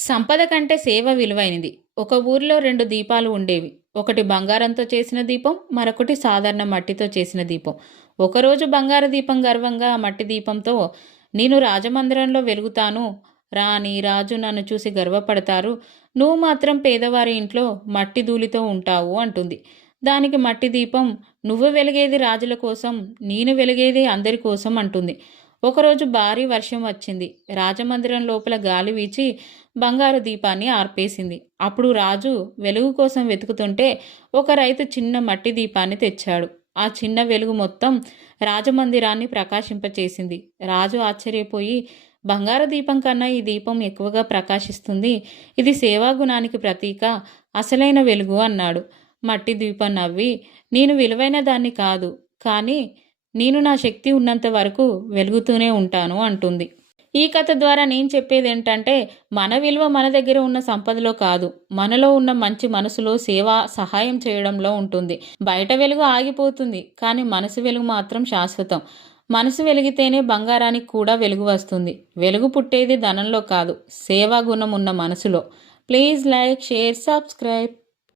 సంపద కంటే సేవ విలువైనది. ఒక ఊరిలో 2 దీపాలు ఉండేవి. ఒకటి బంగారంతో చేసిన దీపం, మరొకటి సాధారణ మట్టితో చేసిన దీపం. ఒకరోజు బంగారు దీపం గర్వంగా ఆ మట్టి దీపంతో, "నేను రాజమందిరంలో వెలుగుతాను. రాణి, రాజు నన్ను చూసి గర్వపడతారు. నువ్వు మాత్రం పేదవారి ఇంట్లో మట్టి ధూళితో ఉంటావు" అంటుంది. దానికి మట్టి దీపం, "నువ్వు వెలిగేది రాజుల కోసం, నేను వెలిగేది అందరి కోసం" అంటుంది. ఒకరోజు భారీ వర్షం వచ్చింది. రాజమందిరం లోపల గాలి వీచి బంగారు దీపాన్ని ఆర్పేసింది. అప్పుడు రాజు వెలుగు కోసం వెతుకుతుంటే ఒక రైతు చిన్న మట్టి దీపాన్ని తెచ్చాడు. ఆ చిన్న వెలుగు మొత్తం రాజమందిరాన్ని ప్రకాశింపచేసింది. రాజు ఆశ్చర్యపోయి, "బంగారు దీపం కన్నా ఈ దీపం ఎక్కువగా ప్రకాశిస్తుంది. ఇది సేవాగుణానికి ప్రతీక, అసలైన వెలుగు" అన్నాడు. మట్టి దీపం నవ్వి, "నేను విలువైన దాన్ని కాదు, కానీ నేను నా శక్తి ఉన్నంత వరకు వెలుగుతూనే ఉంటాను" అంటుంది. ఈ కథ ద్వారా నేను చెప్పేదేంటంటే, మన విలువ మన దగ్గర ఉన్న సంపదలో కాదు, మనలో ఉన్న మంచి మనసులో, సేవ, సహాయం చేయడంలో ఉంటుంది. బయట వెలుగు ఆగిపోతుంది, కానీ మనసు వెలుగు మాత్రం శాశ్వతం. మనసు వెలిగితేనే బంగారానికి కూడా వెలుగు వస్తుంది. వెలుగు పుట్టేది ధనంలో కాదు, సేవా గుణం ఉన్న మనసులో. Please like, share, subscribe.